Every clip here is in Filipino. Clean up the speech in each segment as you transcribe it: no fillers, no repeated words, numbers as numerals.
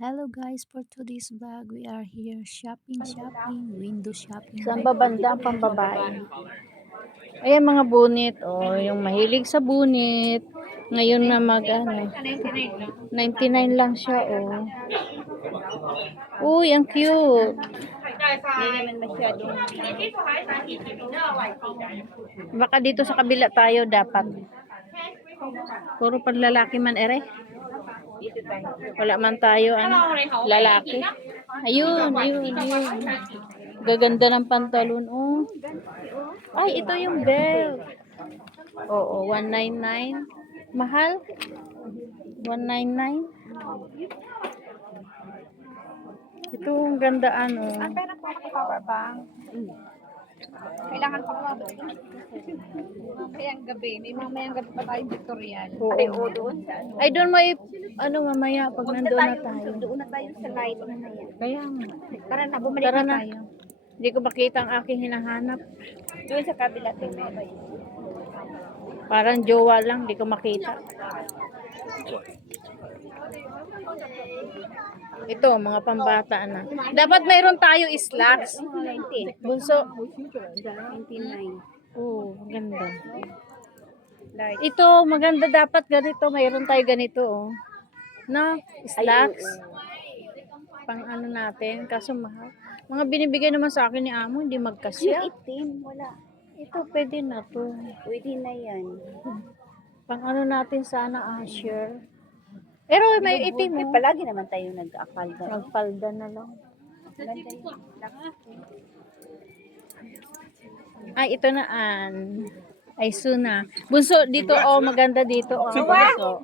Hello guys, for today's vlog, we are here shopping, window shopping. Saan ba banda ang pambabae? Ayan mga bunit, yung mahilig sa bunit. Ngayon na ano, 99 lang siya, Uy, ang cute. Hindi naman masyadong Baka dito sa kabila tayo dapat. Puro panlalaki man ere. dito tayo. Wala man tayo, lalaki. Ayun. Gaganda ng pantalon, Ay, ito yung belt. Oo, 199. Mahal? 199. Ito ang ganda, Ang pera po ako power bank. Kailangan pa ko mamayang gabi. May mamayang gabi pa tayong Victorian. Oo. Ay, doon sa ano. Ay, doon may, mamaya, pag nandun na tayo. Doon na tayo sa light na yan. Kaya nga. Tara na, bumalik Tara na na. tayo. Hindi ko makita ang aking hinahanap. Doon sa kabila tayo. Parang jowa lang, hindi ko makita. Ito, mga pambata na. Dapat mayroon tayo slacks. 90. Bunso. 99. Oo, ganda. Light. Ito, maganda dapat ganito. Mayroon tayo ganito, No? Slacks. Pang ano natin. Kaso mahal. Mga binibigay naman sa akin ni Amo, hindi magkasya. Itim, wala. Ito, pwede na to. Pwede na yan. Pang ano natin sana, Asher. Pero may itim, Palagi naman tayo nag-apalda. Magpalda na lang. Maganda yun. Ay, ito na, Ay, Suna. Bunso, dito, maganda dito, Bunso.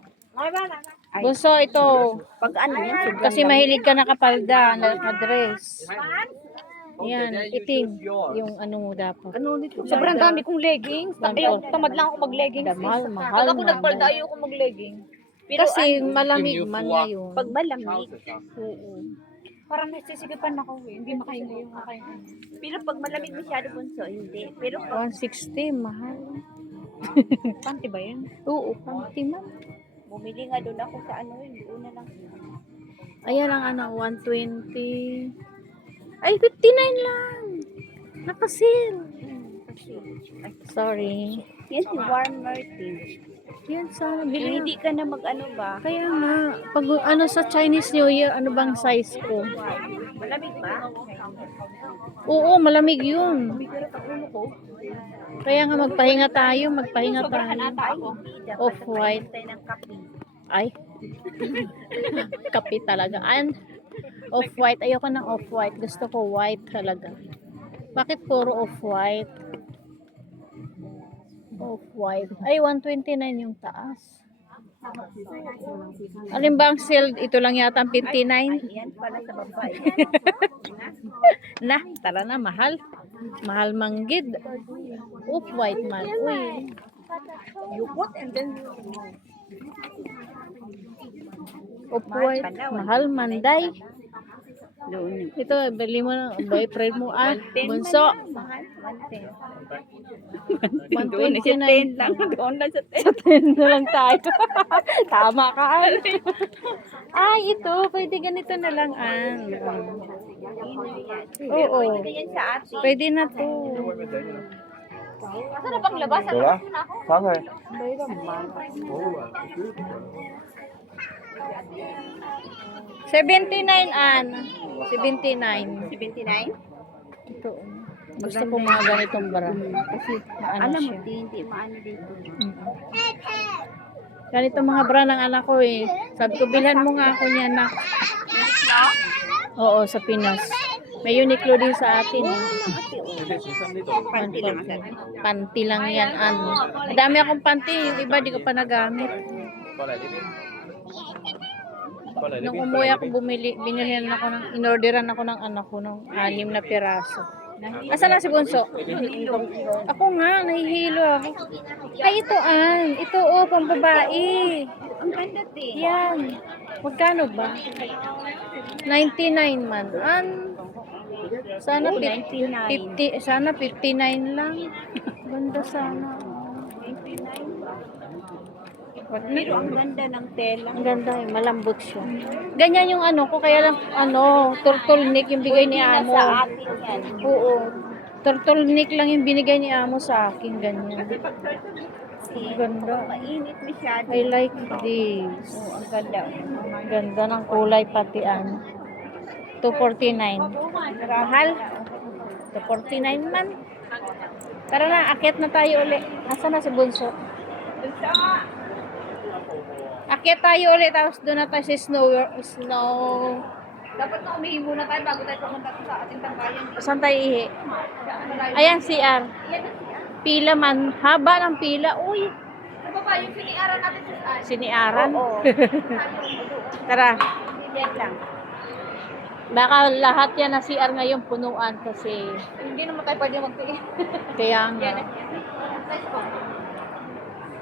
Bunso, ito. Pag ano yan, Kasi mahilig ka nakapalda, na-dress. Yan, itim. Yung ano mo dapat. sobrang dami kong leggings. Ayaw, tamad lang ako mag-leggings. Mahal. Pag ako nagpalda, ayaw ko mag-leggings. Pero Kasi malamig man ngayon. pag malamig, Oo. parang nasisigapan ako Hindi makahinga yung makahinga. Pero pag malamig masyado bunso, hindi. Pero pag 160, mahal. panty ba yan? Oo, panty man. Bumili nga doon ako sa ano yun, una lang. Ayan ang 120. Ay, 59 lang. Nakasil. Sorry. Yan si Warm Martin. Yan sana, Yung bilhin. hindi ka na mag-ano ba? Kaya nga, pag sa Chinese New Year, ano bang size ko? Malamig ba? Oo, malamig yun. Pero pag ulo ko, Kaya nga magpahinga tayo. sobrahan ata ako. Off-white. Tayo ng kape. Ay. Kape talaga. Off-white. Ayoko ng off-white. Gusto ko white talaga. Bakit puro off-white? Off-white. Ay, 129 yung taas. Alin ba ang sale? Ito lang yata ang 59. Yan pala sa babae. Na, tara na, mahal. Mahal manggid. Off-white man. Uy. You put and then Off-white. Mahal manday. doon. Ito, bili mo na. Boyfriend mo, bunso. Mahal. 129. lang. Doon lang sa 10. Sa 10 na lang tayo. Tama ka, Ay, ito. Pwede ganito na lang, Oo. Pwede yan sa atin. Pwede na to. Asa na bang labas? Ano Hola, na ako? ¿sabes? 79, 79. 79? Ito. Gusto ko mga ganitong bra. Kasi maano Alam mo, siya. hindi maano dito. Ganito mga bra ng anak ko Sabi ko, bilhan mo nga ako niyan na. Oo, sa Pinas. May Uniqlo din sa atin Panty lang sa Panty lang yan, Madami akong panty. Yung iba, di ko pa nagamit. Nung umuwi ako, binilihan ako inorderan ako ng anak ko ng 6 na piraso. Asa na si Bunso? Ako nga, nahihilo ako. Ay, ito Ito, pambabae. Ang ganda din. Yan. Magkano ba? 99 man. Sana 50, sana 59 lang. Ganda sana. Pero ang ganda ng tela. Ang ganda eh, malambot siya. Ganyan yung ano ko, kaya lang, turtleneck yung bigay ni Pwede na amo. sa atin yan. Oo. Turtleneck lang yung binigay ni amo sa akin, ganyan. Kasi Ganda. mainit masyado. I like this. Oo, ang ganda. Ganda ng kulay pati ano. 249. Mahal. 249 man. Tara na, akyat na tayo uli. Asa na si Bunso? Akyat tayo uli, tapos doon na tayo sa snow. Dapat na umihi muna tayo bago tayo pumunta sa ating tambayan. Saan tayo ihi? Ayan, CR. Pila man. Haba ng pila. Uy, Ano ba yung siniaran natin sa siniaran. Oo. Tara. Yan lang. Baka lahat yan na CR ngayon punuan kasi Hindi naman tayo pwede magtingin. kaya nga.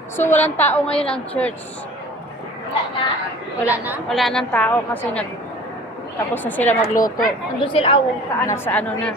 So, walang tao ngayon ang church. Wala nang tao kasi tapos na sila magluto. Nandun sila awong sa Nasa ano na.